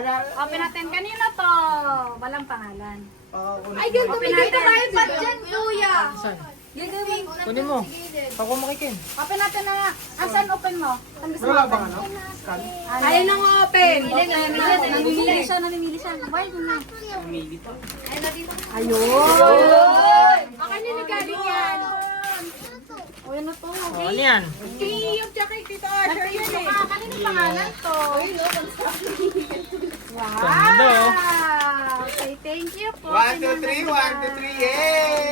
Open natin. Kanino to? Walang pangalan. Ay, ganda Open may natin. tayo pa dyan, kuya. Saan? Gagawin. Kunin mo. Ako makikin. Open natin na. Asan open mo? Saan gusto mo Wala open? bang ano? Scan? Ayaw nang open. Namimili siya, namimili siya. Wild na. Ayun. Ang kanina galing yan. O, yan na to. Oh, ano yan? Yung tsaka kay Tito Arthur yun eh. Kanino pangalan to? Ganda, oh. Wow! Okay, thank you po. 1, 2, 3, 1, 2, 3, yay!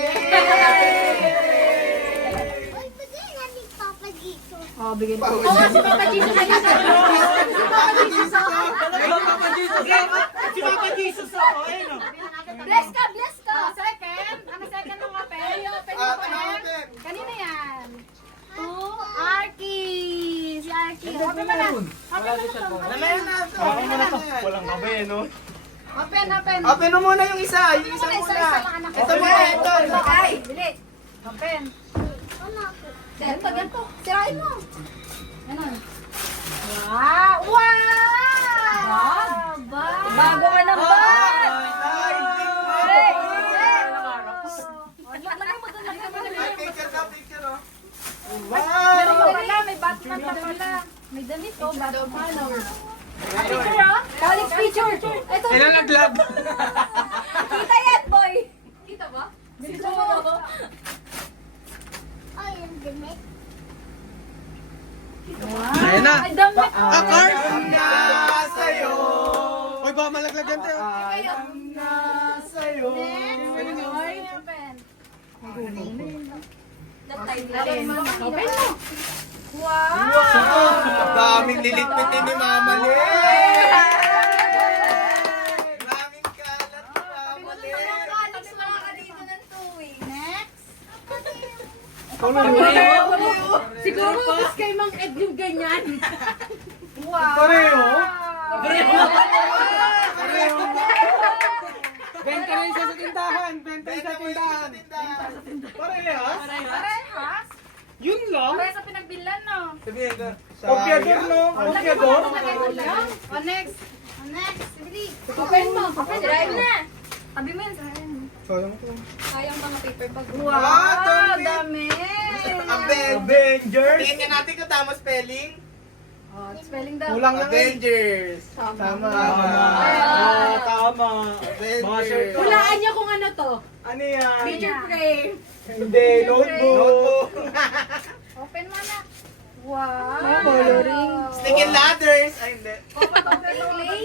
Oh, bigyan ko. Oo, si Papa Jesus na yun. Si Papa Jesus ako. Si Papa Jesus ako, ayun o. Bless ka, bless ka. Second. Ano second ng open? Open mo pa open. Kanina yan. To Arky. Si Arky. Open mo na. Open mo na. Nalayan na ito. Walang kabe, no? Open, open. Open mo muna yung isa. Yung isa Isa, muna. isa lang anak. Ito muna, ito. Ay, bilis. Open. Ganito, ganito. Sirain mo. Ganon. Wow! Wow! Bago ka ng bag! Lagay mo doon, lagay mo doon. Picture ka, picture o. Meron Wow! pa pala, may Batman pa pala. May damit ko, Batman. Picture ah? College picture. Ito. Kailan nag-vlog? Kita yan, boy. Kita ba? Gusto mo. Ayan na. Ay, damit. Card! Na sa'yo. Hoy, baka malaglagan tayo. Na sa'yo. Open mo. Wow! Daming lilitpitin ni Mama Lee. Daming kalat ni Mama Lee. Siguro mas kay Mang Ed yung ganyan. Wow! Pareho? Benta rin siya sa tindahan. Benta rin sa tindahan. Parehas? Parehas? Yun lang. Parehas sa pinagbilan, no? Sabihin ko. Kopyador, no? Kopyador. O, next. O, next. Dali. Open mo. Sirain na. Tabi mo yan, sarayan mo. Sayang ko. Sayang mga paper bag. Ah, dami. dami. Avengers. Tingnan nga natin kung tama spelling. Oh, spelling daw. Kulang lang eh. Avengers. Tama. Tama. Avengers. Hulaan niyo kung ano to. Ano yan? Picture frame. Hindi, notebook. Open mo na. Wow. Coloring. Stick and ladders. Ay, hindi. Clay.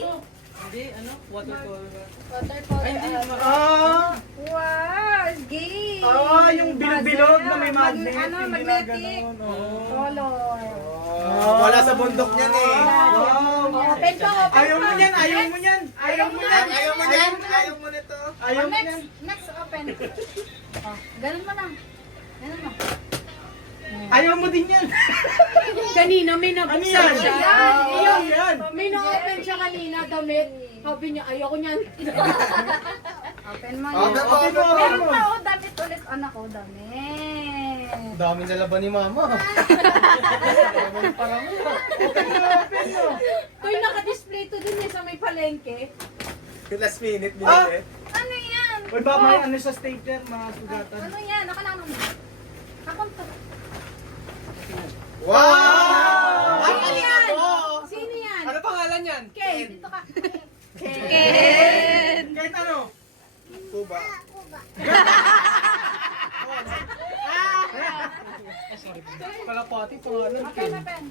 Hindi, ano? Watercolor. Watercolor. Ah! Wow, game. Ah, yung bilog-bilog na may magnet. Ano, Hindi na magnetic. ganun. Oh. Color. Wala sa bundok niyan eh. Wow! Open pa, open Ayaw mo pa. yan, ayaw mo yan. Ayaw mo yan. Ayaw mo yan. Ayaw mo nito. Ayaw Oh, mo yan. next, next open. Oh, ganun mo lang. Ganun mo. Ayaw mo din yan. Kanina may Ano nabuksan yan? siya. Ayaw yan. May na-open siya kanina damit. Sabi niya, ayoko niyan. Open mo Open yan. mo, open mo. Meron pa ako damit ulit. Anak ko, damit. Dami na laban ni mama. Parang Kung naka-display to dun eh sa may palengke. Last minute binili. Ano yan? Uy, ba may ano sa stapler, mga sugatan. Ano yan? Nakalano mo. Nakunta. Wow! Sino yan? Oh. Sino yan? Ano pangalan yan? Ken. Dito ka. Kahit ano? Kuba. Kalapati pangalan. Open, open.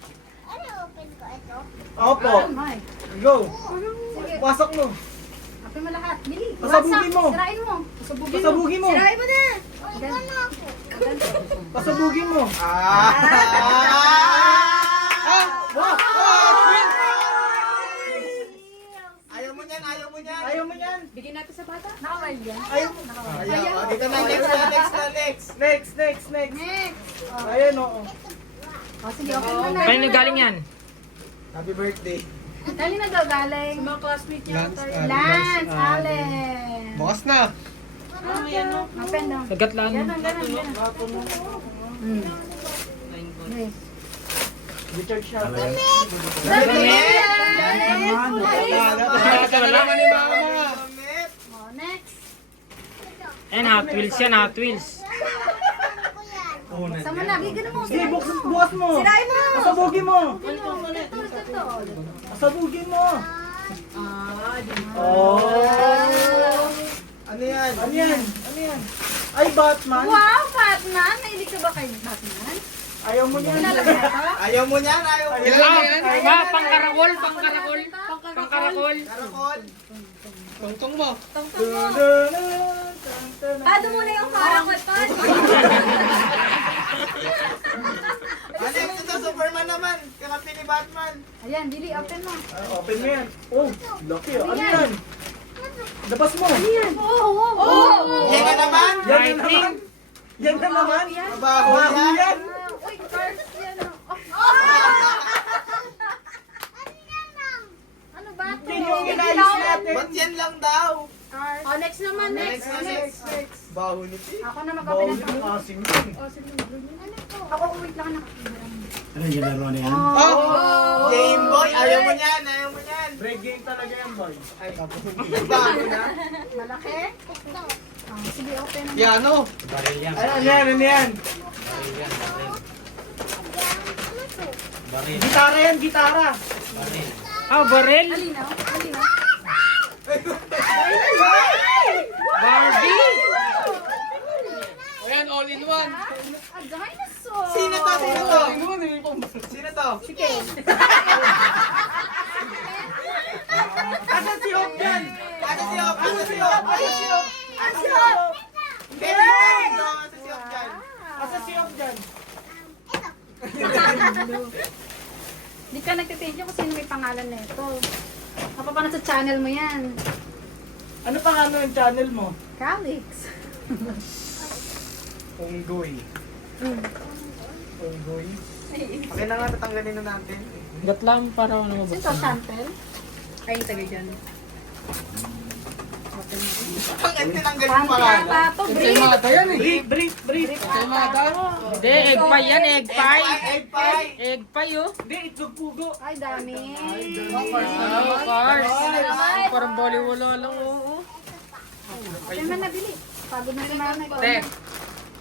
Opo. May. Go. Sige. Pasok mo. Open mo lahat. Bili. Pasabugin mo. Sirain mo. Pasabugin mo. Sirain mo na. Pasabugin mo. Ah! Wow! Ayaw mo niyan, ayaw mo niyan. Ayaw mo yan. Bigyan natin sa bata. Nakawal yan. Ayaw mo. Ayaw. Oh, dito na, next na, next na, next. Next. Next. Ayan, oo. O, sige, open mo na. Kaya galing yan? Happy birthday. Dali na daw galing. Mga classmate niya. Lance, Allen. Bukas na. Open daw. Sagatlaan mo. Ganon. Yes. Richard siya. Damit! Yan, Hot Wheels yan, Hot Wheels. Sama na, bigyan mo. Sige, bukas mo. Sirain mo. Pasabugin mo. Ito. Pasabugin mo. Oh. Ano yan? Ano yan? Ano yan? Ay, Batman. Wow, Batman. Mahilig ka ba kay Batman? Ayaw mo yan. Kinalaga ito? Ayaw mo niyan, ayaw mo Ayaw yan. mo yan. Pangkarakol, pangkarakol. Pangkarakol. Karakol. Tungtong mo. Tado muna yung parakot pa. Ano yung ito? Superman naman. Kakampi ni Batman. Ayan, Billy, open mo. Open mo yan. Oh, laki. Ano yan? Labas mo. Oo. Yan ka naman. Yan na naman. Yan na naman. Mabaho Baho yan. yan. Uy, cars yan. Ano ba ito? Yan yung inayos natin. Ba't yan lang daw? Cars. Oh, next naman, next. Baho ni Pi. Ako na Baho mag-open ng yung asing yan. Ako, wait lang na. Ano yung laro na yan? Oh! Game Boy. Ayaw mo niyan. Ayaw mo niyan. Break game talaga yan, boy. Baho na. Malaki? Sige, open na. Piano. Ano yan? Ano yan? Gitara yan, gitara. Ah, barel. Halina. Barbie. Ayan, all in one. A dinosaur. Sino to? Sino to? Sino to? Sige. Asan si Hop yan? Asa si Hop? Asa si Hop? Asan si Hop? Asan si Hop? Kevin, Kevin, no? Asa si Hop dyan? Asan si Hop dyan? Di ka nagtitake kung sino may pangalan na ito. Napapanood sa channel mo yan. Ano pangalan ng channel mo? Calix. Onggoy. Onggoy. Okay na nga, tatanggalin na natin. Gatlam para ano Sino to, Chantel? Ay, taga dyan. Ang tinanggal yung pangalan. Pato, Brie. Brief. Hindi, egg pie yan, egg pie. Egg pie. Egg pie, oh. Hindi, itlog pugo. Ay, dami. Oh, cars. Parang Bollywood lang, oo. Kaya man nabili. Pagod na si mama.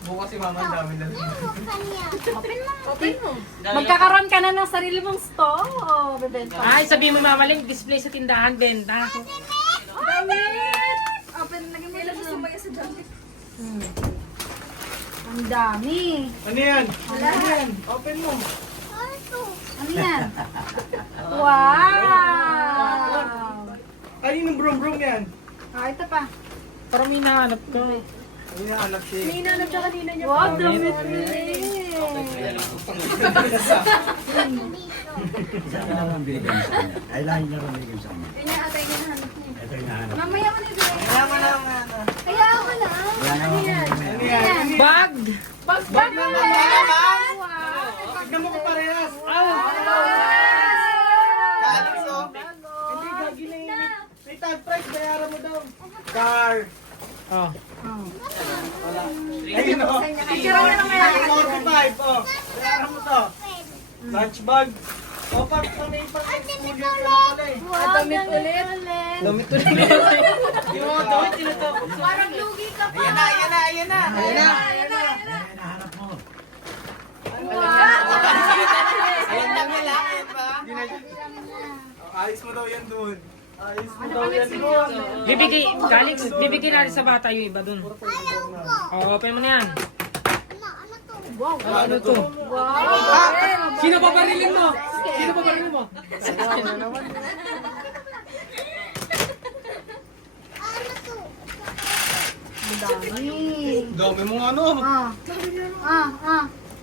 Bukas si Mama, ang dami na. Open mo. Magkakaroon ka na ng sarili mong store o bebenta? Ay, sabihin mo mamaling, display sa tindahan, benta. Damit! Open, lagyan mo lang sumaya sa damit. Ang dami. Ano yan? Ano yan? Open mo. Ano yan? Wow! Ay, yung brum-brum yan. Ah, ito pa. Parang may nahanap ko. Ano yung anak si... Hinanap siya kanina niya. Wow, damit ulit. Isa ka lang binigyan sa kanya. Ay, lahat na lang binigyan sa kanya. Yun yung atay niya nahanap niya. Ito yung nahanap. Mamaya mo na ibigay. Kaya mo na. Kaya ako na. Wala na ako. Ano yan? Bag! Bag mo Bag naman. Wow! Tignan mo ko parehas. Kalis, oh. Hindi, gagi na yun. May tag price, bayaran mo daw. Car. Oh. Ayun o. Picture na lang kaya. 45, oh. Bayaran mo to. Lunch bag. O, pa may pag-school yun ka na pala eh. Wow, damit ulit. Damit ulit. Yung mga damit, sila to. Parang lugi ka pa. Ayan na, ayan na, ayan na. Ayan na. Ay, nahanap mo. Ayan lang nila, ayan ba? Ayos mo daw yan dun. Ayos mo daw yan dun. Bibigay, Calix, bibigay natin sa bata yung iba dun. Oh, open mo na yan. Ano to? Wow! Sino pa barilin mo? Sino pa barilin mo? Dami. Dami mong ano.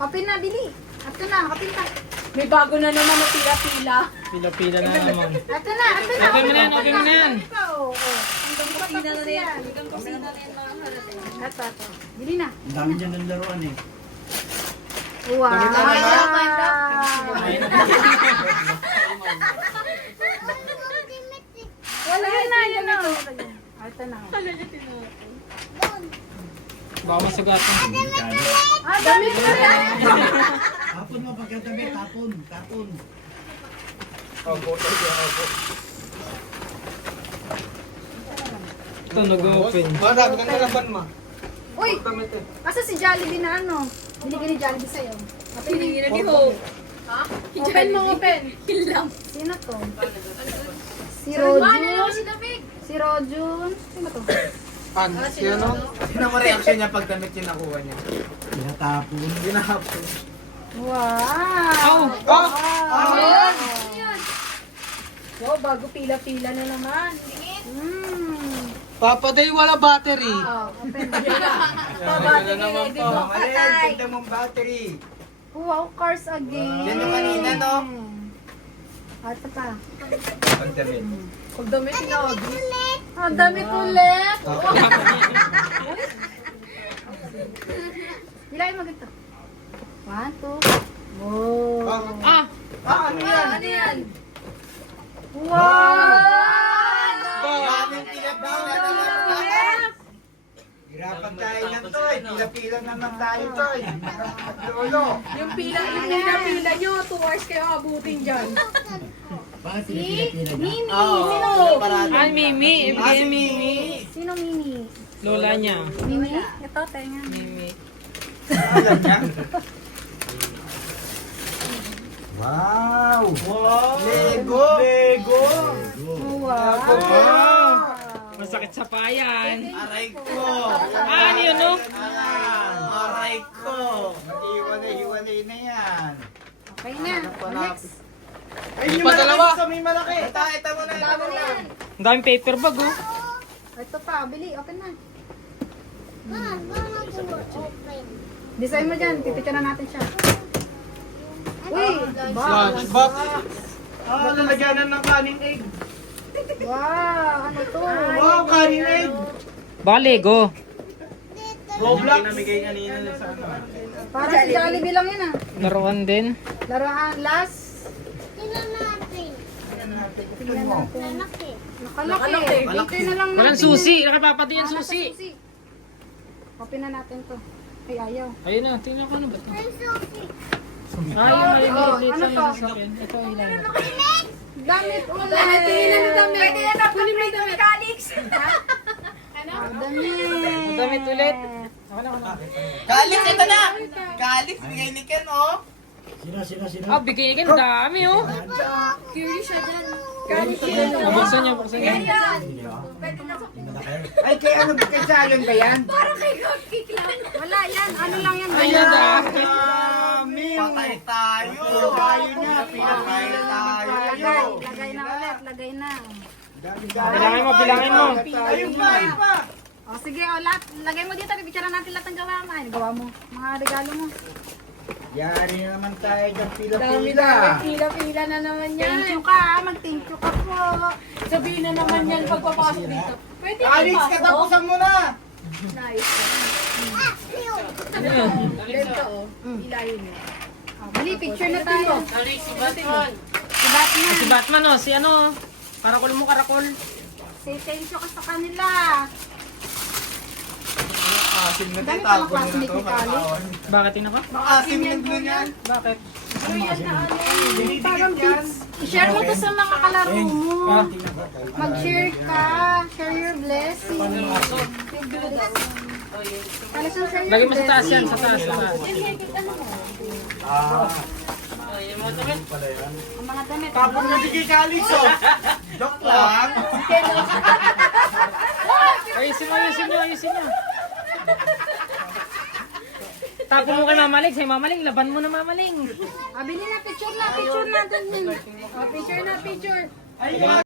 Open na, Bili. Ito na, open ka. May bago na naman na pila-pila. Pila-pila na naman. Ito na. Open mo na yan, open mo na yan. Oo. Ang kusina na yan. Ang kusina na yan mga harating. Ito. Bili na. Ang dami dyan ng laruan eh. Wow. Wala na, yan na. Ito na. Baka masugatan. Dami ko na. Tapon mo pagkatabi, tapon. Tapon. Ito, nag-open. Madami kang kalaban, ma. Uy! Asa si Jollibee na ano? Binigyan ni Jollibee sa'yo. Hiningi na ni Hope. Ha? Open mo, open. Kilang. Sino to? Si Rojun. Si Rojun. Sino to? Sino mo reaction niya pag damit yung nakuha niya? Tinatapon. Wow! Oh! Wow, bago pila-pila na naman. Papaday wala battery. Open. Pabati na ready mo. Mali, ganda mong battery. Wow, cars again. Yan yung kanina, no? Ito pa. Ang damit. Pag damit sinabi. Ang damit ulit. Bilangin mo ganito. 1, 2. Wow. Ano yan? Ano yan? Wow! Maraming pila-pila na lang. Hirapan tayo ng toy. Pila-pila naman tayo, toy. Lolo. Yung pila nyo, 2 hours kayo abutin dyan. Si Mimi. Oo, Sino? Ay, Mimi. Ibigay si Mimi. Sino Mimi? Lola niya. Mimi? Ito, tenga. Mimi. Alam niya. Wow! Lego! Lego! Wow. Masakit sa payan. Aray ko! Ano yun, no? Aray ko! Hiwalay na yan. Okay na. Next. Ay, Pa dalawa. May malaki. Ito mo na. Ito mo na. Ang daming paper bag, oh. Ito pa, bili. Open na. Design mo dyan. Pipicture na natin siya. Uy! Lunch box. Lalagyanan ng kaning egg. Wow! Ano to? Wow, kaning egg. Baka Lego. Roblox. Namigay kanina sa ano. Para si Jollibee lang yan ah. Laruan din. Laruan. Last. Tingnan mo. Nakalaki. Picture na lang natin. Walang susi. Nakapapati yung susi. Open na natin to. Ay, ayaw. Ayun na. Tingnan ko ano ba ito? Ay, yung maliit Ano sa to? sasakyan. Ito, ilan. Damit ulit. Tingnan na damit. Pwede na kunin mo yung damit. Calix. Damit. Damit ulit. Kalix, ito na. Kalix, bigay ni Ken, oh. Ah, bigay ka. Dami, oh. Curious siya dyan. Ah, buksan niya, buksan niya. Ay, kay ano ba kasalan ba yan? Parang kay Cupcake lang. Wala yan. Ano lang yan. Ayun, dami. Dami. Patay tayo. Tayo niya. Pinatay tayo. Lagay na ulit. Lagay na. Bilangin mo, bilangin mo. Ayun pa, ayun pa. O sige, o lahat. Lagay mo dito. Pipicture natin lahat ng gawa mo. Ay, gawa mo. Mga regalo mo. Yari naman tayo dyan Dami pila-pila. pila-pila na naman yan. Thank you ka. Mag-thank you ka po. Sabihin na naman yan pagpapasok dito. Pwede Kalix, ba? katapusan mo na. Nice. Ano yun? Ganito oh. Ilayin mo. O, bali, picture na tayo. Si Batman. Si Batman, oh. Si ano, karakol mo, karakol. Say thank you ka sa kanila. Asin na Dami tayo. pa ng classmate ni Kalix. Bakit yun ako? Asin na din yan. Bakit? Ano yan na ano? Parang tips. I-share mo to sa mga kalaro mo. Mag-share ka. Share your blessing. Ano sa share your Lagay mo sa taas blessing? yan, sa taas, sa taas. Ang mga damit. Tapos na si Kalix, oh. Joke lang. Ayusin mo, ayusin nyo, ayusin nyo. Tapo mo kay Mamaling, sa'yo Mamaling, laban mo na Mamaling. Ah, bili na, picture na natin yun. Oh, picture na, picture.